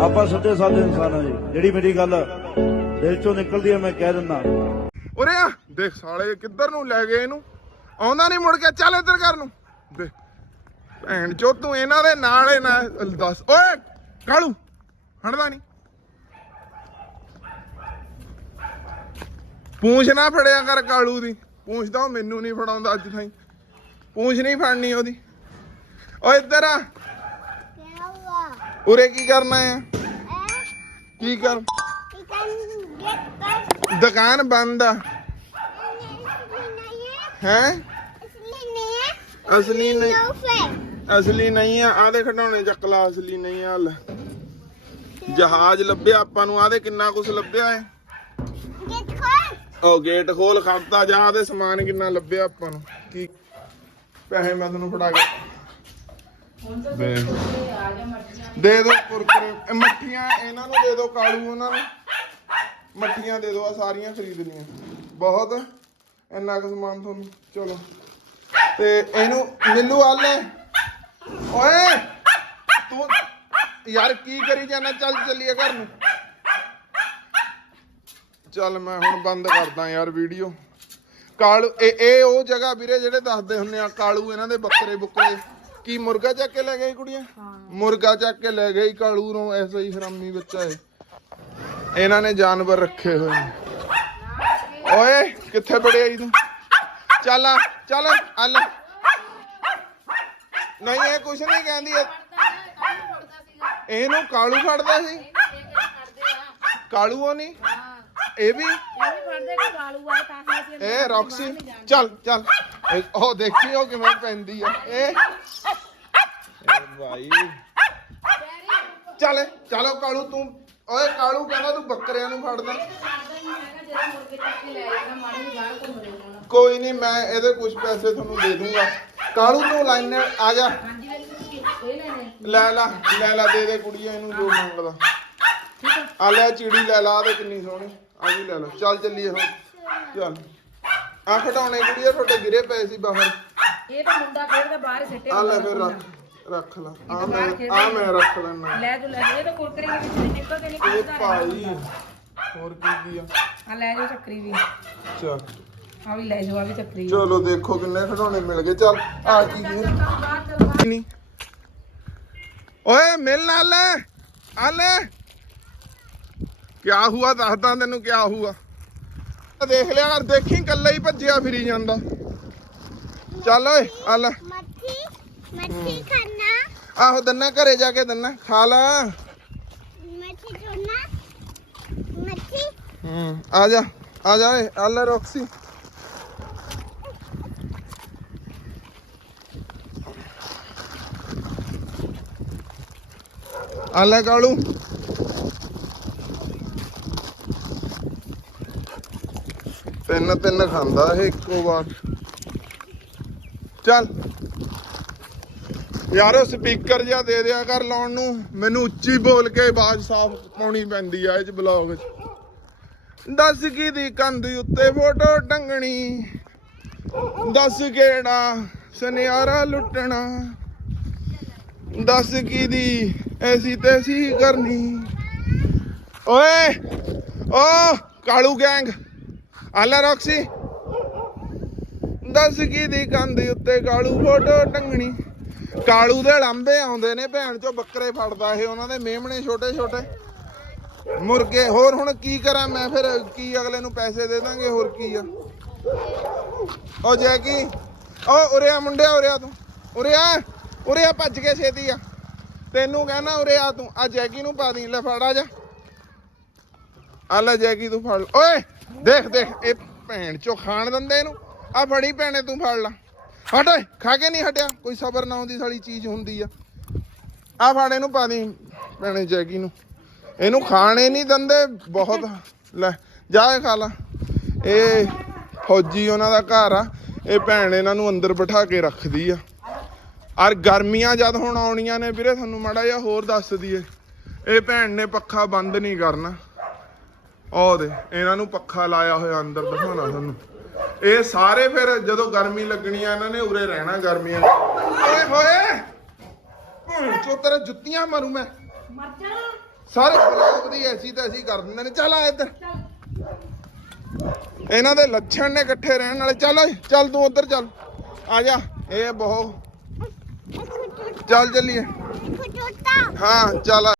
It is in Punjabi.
ਆਪਾਂ ਸਿੱਧੇ ਸਾਦੇ ਇਨਸਾਨ ਆ ਜੀ। ਜਿਹੜੀ ਮੇਰੀ ਗੱਲ ਦਿਲ ਚੋਂ ਨਿਕਲਦੀ ਆ ਮੈਂ ਕਹਿ ਦਿੰਦਾ। ਉਰੇ ਆ, ਦੇਖ ਸਾਲੇ, ਕਿੱਧਰ ਨੂੰ ਲੈ ਗਏ ਇਹਨੂੰ? ਆਉਂਦਾ ਨਹੀਂ ਮੁੜ ਕੇ, ਚੱਲ ਇੱਧਰ ਕਰ ਨੂੰ। ਦੇਖ, ਭੈਣ ਚੋ ਤੂੰ ਇਹਨਾਂ ਦੇ ਨਾਲ ਹੀ ਨਾ ਦੱਸ। ਓਏ, ਕਾਲੂ, ਹਟਦਾ ਨਹੀਂ। ਪੂੰਛ ਨਾ ਫੜਿਆ ਕਰ ਕਾਲੂ ਦੀ। ਪੂੰਛ ਮੈਨੂੰ ਨਹੀਂ ਫੜਾਉਂਦਾ ਅੱਜ ਤਾਈਂ। ਪੂੰਛ ਨਹੀਂ ਫੜਨੀ ਉਹਦੀ। ਓ ਇੱਧਰ ਆ। ਉਰੇ ਕੀ ਕਰਨਾ ਹੈ ਕੀ ਕਰ? ਦੁਕਾਨ ਬੰਦ ਆ। ਹੈ? ਅਸਲੀ ਨਹੀਂ। ਅਸਲੀ ਨਹੀਂ ਆ। ਆਦੇ ਖਡਾਉਣੇ ਚੱਕਲਾ ਅਸਲੀ ਨਹੀਂ ਆ ਲੈ ਜਹਾਜ਼ ਲੱਭਿਆ ਆਪਾਂ ਨੂੰ। ਆਦੇ ਕਿੰਨਾ ਕੁਝ ਲੱਭਿਆ ਹੈ ਉਹ ਗੇਟ ਖੋਲ, ਖੜਤਾ ਜਾ। ਤੇ ਸਮਾਨ ਕਿੰਨਾ ਲੱਭਿਆ ਆਪਾਂ ਨੂੰ। ਕੀ? ਪੈਸੇ ਮੈਂ ਤੈਨੂੰ ਫੜਾ ਕੇ ਦੇ ਦੇ। ਕੁਰਕਰੇ। ਇਹ ਮੱਠੀਆਂ ਇਹਨਾਂ ਨੂੰ ਦੇ ਦੋ ਕਾਲੂ ਉਹਨਾਂ ਨੂੰ। ਮੱਠੀਆਂ ਦੇ ਦੋ ਆ ਸਾਰੀਆਂ ਖਰੀਦਣੀਆਂ ਬਹੁਤ ਇੰਨਾ ਕੁ ਸਮਾਨ ਤੁਹਾਨੂੰ ਚਲੋ। ਤੇ ਇਹਨੂੰ ਮਿਲੂ ਆ ਲੈ ਓਏ! ਤੂੰ ਯਾਰ ਕੀ ਕਰੀ ਜਾਣਾ ਚੱਲ ਚੱਲੀਏ ਘਰ ਨੂੰ। ਚੱਲ ਮੈਂ ਹੁਣ ਬੰਦ ਕਰਦਾ ਯਾਰ ਵੀਡੀਓ। ਕਾਲੂ ਇਹ ਇਹ ਉਹ ਜਗ੍ਹਾ ਵੀਰੇ ਜਿਹੜੇ ਦੱਸਦੇ ਹੁੰਨੇ ਆ ਕਾਲੂ ਇਹਨਾਂ ਦੇ ਬੱਕਰੇ ਬੁੱਕਰੇ ਕੀ ਮੁਰਗਾ ਚੱਕ ਕੇ ਲੈ ਗਈ ਕੁੜੀਆਂ? ਮੁਰਗਾ ਚੱਕ ਕੇ ਲੈ ਗਈ ਕਾਲੂ ਨੂੰ ਐਸਾ ਹੀ ਹਰਾਮੀ ਬੱਚਾ ਹੈ ਇਹਨਾਂ ਨੇ ਜਾਨਵਰ ਰੱਖੇ ਹੋਏ ਨੇ। ਓਏ ਕਿੱਥੇ ਪੜਿਆ ਈ ਤੂੰ? ਚੱਲ ਆ ਚੱਲ ਆ ਲੈ। ਨਹੀਂ ਇਹ ਕੁਛ ਨਹੀਂ ਕਹਿੰਦੀ ਇਹ- ਇਹਨੂੰ ਕਾਲੂ ਫੜਦਾ ਸੀ। ਕਾਲੂ ਉਹ ਨਹੀਂ? ਇਹ ਵੀ? ਇਹ ਰੌਕਸੀ। ਚੱਲ ਚੱਲ। ਇਹ- ਉਹ ਦੇਖੀ ਉਹ ਕਿਵੇਂ ਪੈਂਦੀ ਆ। ਇਹ ਇਹ ਭਾਈ ਚੱਲ ਚਲੋ ਕਾਲੂ ਤੂੰ ਓਏ ਕਾਲੂ ਕਹਿੰਦਾ ਤੂੰ ਬੱਕਰਿਆਂ ਨੂੰ ਫੜਦਾ। ਕੋਈ ਨਹੀਂ ਮੈਂ ਇਹਦੇ ਕੁਝ ਪੈਸੇ ਤੁਹਾਨੂੰ ਦੇ ਦੂੰਗਾ। ਕਾਲੂ ਤੂੰ ਲਾਈਨ ਆ ਜਾ। ਲੈ ਲਾ। ਲੈ ਲਾ ਦੇ ਦੇ ਕੁੜੀਆਂ ਇਹਨੂੰ ਜੋ ਮੰਗਦਾ। ਆ। ਲੈ ਚਿੜੀ ਲੈ ਲਾ ਦੇ ਕਿੰਨੀ ਸੋਹਣੀ। ਆ ਵੀ ਲੈ ਲੈ। ਚੱਲ ਚੱਲੀਏ ਹੁਣ। ਚੱਲ। ਆ ਖਟਾਉਣੇ ਕੁੜੀਆਂ ਤੁਹਾਡੇ ਗਿਰੇ ਪਏ ਸੀ ਬਾਹਰ। ਇਹ ਤਾਂ ਮੁੰਡਾ ਖੇਡਦਾ ਬਾਹਰ ਸਿੱਟੇ ਆ ਲੈ ਫਿਰ ਰੱਖ ਰੱਖ ਲਾ। ਆ ਮੈਂ ਆ ਮੈਂ ਰੱਖ ਲੈਣਾ ਲੈ ਤੂੰ ਲੈ ਇਹ ਤਾਂ ਕੁਰਕਰੇ ਦੇ ਵਿੱਚ ਨਿਕਲਦੇ ਨਹੀਂ ਇਹ ਭਾਈ ਹੋਰ ਕੀ ਕੀ ਆ? ਆ ਲੈ ਜਾ ਚੱਕਰੀ ਵੀ। ਚੱਲ। ਆ ਵੀ ਲੈ ਜਾ ਆ ਵੀ ਚੱਕਰੀ ਚਲੋ ਦੇਖੋ ਕਿੰਨੇ ਖਿਡੌਣੇ ਮਿਲ ਗਏ। ਚੱਲ ਆ ਕੀ ਕੀ? ਨਹੀਂ। ਓਏ ਮਿਲ ਨਾ ਲੈ ਆ ਲੈ ਕਿਆ ਹੁਆ ਦੱਸਦਾ ਤੈਨੂੰ ਕਿਆ ਹੁਆ? ਦੇਖ ਲਿਆ ਕਰ ਦੇਖੀ ਇਕੱਲਾ ਹੀ ਭੱਜਿਆ ਫਿਰੀ ਜਾਂਦਾ। ਚੱਲ ਓਏ ਆ ਲੈ। ਮੱਠੀ ਮੱਠੀ ਘਰੇ ਜਾ ਕੇ ਦੰਨਾ ਖਾ ਲਾ। ਆ ਜਾ ਆ ਜਾ ਓਏ ਆ ਲੈ ਰੋਕਸੀ। ਆ ਲੈ ਕਾਲੂ। ਤਿੰਨ ਤਿੰਨ ਖਾਂਦਾ ਇਹ ਇੱਕੋ ਵਾਰ। ਚੱਲ। ਯਾਰ, ਸਪੀਕਰ ਜਿਹਾ ਦੇ ਦਿਆ ਕਰ ਲਾਉਣ ਨੂੰ। ਮੈਨੂੰ ਉੱਚੀ ਬੋਲ ਕੇ ਆਵਾਜ਼ ਸਾਫ਼ ਪਾਉਣੀ ਪੈਂਦੀ ਆ ਇਹ ਚ ਬਲੌਗ ਚ। ਦੱਸ ਕੀ ਦੀ ਕੰਧ ਉੱਤੇ ਫੋਟੋ ਟੰਗਣੀ? ਦੱਸ ਕਿਹੜਾ ਸੁਨਿਆਰਾ ਲੁੱਟਣਾ? ਦੱਸ ਕੀ ਦੀ ਐਸੀ ਤੈਸੀ ਕਰਨੀ? ਓਏ, ਓ, ਕਾਲੂ ਗੈਂਗ। ਆਲਾ ਰੌਕਸੀ। ਦੱਸ ਕੀ ਦੀ ਕੰਧ ਉੱਤੇ ਕਾਲੂ ਫੋਟੋ ਟੰਗਣੀ। ਕਾਲੂ ਦੇ ਲਾਂਬੇ ਆਉਂਦੇ ਨੇ ਭੈਣ ਚੋ, ਬੱਕਰੇ ਫੜਦਾ ਇਹ, ਉਹਨਾਂ ਦੇ ਮੇਮਣੇ ਛੋਟੇ ਛੋਟੇ। ਮੁਰਗੇ, ਹੋਰ ਹੁਣ ਕੀ ਕਰਾਂ ਮੈਂ ਫਿਰ? ਕੀ ਅਗਲੇ ਨੂੰ ਪੈਸੇ ਦੇ ਦਾਂਗੇ, ਹੋਰ ਕੀ ਆ? ਓ ਜੈਕੀ ਓ ਉਰੇ ਆ ਮੁੰਡਿਆ, ਉਰੇ ਆ ਤੂੰ। ਉਰੇ ਆ ਉਰੇ ਆ, ਭੱਜ ਕੇ ਛੇਤੀ ਆ। ਤੈਨੂੰ ਕਹਿਣਾ ਉਰੇ ਆ ਤੂੰ। ਆ ਜੈਕੀ ਨੂੰ ਪਾ ਦੀ, ਲੈ ਫੜ ਜਾ। ਆ ਲੈ ਜੈਕੀ ਤੂੰ ਫੜ ਓਏ, ਦੇਖ ਦੇਖ, ਇਹ ਭੈਣ ਚੋ ਖਾਣ ਦਿੰਦੇ ਇਹਨੂੰ। ਆ ਫੜੀ ਭੈਣੇ, ਤੂੰ ਫੜ ਲਾ। ਹਟ ਓਏ, ਖਾ ਕੇ ਨਹੀਂ ਹਟਿਆ। ਕੋਈ ਸਬਰ ਨਾ ਆਉਂਦੀ, ਸਾਲੀ ਚੀਜ਼ ਹੁੰਦੀ ਆ। ਆ ਫੜ ਇਹਨੂੰ ਪਾ ਦੀ ਭੈਣੇ ਜੈਕੀ ਨੂੰ। ਇਹਨੂੰ ਖਾਣੇ ਨਹੀਂ ਦਿੰਦੇ, ਬਹੁਤ। ਲੈ, ਜਾ ਇਹ ਖਾ ਲਾ। ਇਹ ਫੌਜੀ ਉਹਨਾਂ ਦਾ ਘਰ ਆ। ਇਹ ਭੈਣ ਇਹਨਾਂ ਨੂੰ ਅੰਦਰ ਬਿਠਾ ਕੇ ਰੱਖਦੀ ਆ। ਔਰ ਗਰਮੀਆਂ ਜਦ ਹੁਣ ਆਉਣੀਆਂ ਨੇ ਵੀਰੇ, ਤੁਹਾਨੂੰ ਮਾੜਾ ਜਿਹਾ ਹੋਰ ਦੱਸ ਦਈਏ। ਇਹ ਭੈਣ ਨੇ ਪੱਖਾ ਬੰਦ ਨਹੀਂ ਕਰਨਾ। ਉਹ ਦੇ ਇਹਨਾਂ ਨੂੰ ਪੱਖਾ ਲਾਇਆ ਹੋਇਆ ਅੰਦਰ ਦਿਖਾਉਣਾ ਤੁਹਾਨੂੰ। ਇਹ ਸਾਰੇ ਫਿਰ ਜਦੋਂ ਗਰਮੀ ਲੱਗਣੀ ਆ ਇਹਨਾਂ ਨੇ ਉਰੇ ਰਹਿਣਾ ਗਰਮੀਆਂ। ਓਏ ਹੋਏ! ਭੈਣ ਚੋ ਤੇਰੇ ਜੁੱਤੀਆਂ ਮਾਰੂ ਮੈਂ। ਮਰ ਜਾ ਸਾਰੇ ਬਲੌਗ ਦੀ ਐਸੀ ਤਾਂ ਐਸੀ ਕਰ ਦਿੰਦੇ ਨੇ। ਚੱਲ ਆ ਇੱਧਰ। ਇਹਨਾਂ ਦੇ ਲੱਛਣ ਨੇ ਇਕੱਠੇ ਰਹਿਣ ਵਾਲੇ। ਚੱਲ ਓਏ ਚੱਲ ਤੂੰ ਉੱਧਰ ਚੱਲ। ਆ ਜਾ ਇਹ ਬਹੁਤ ਚੱਲ ਚੱਲੀਏ। ਹਾਂ ਚੱਲ ਆ।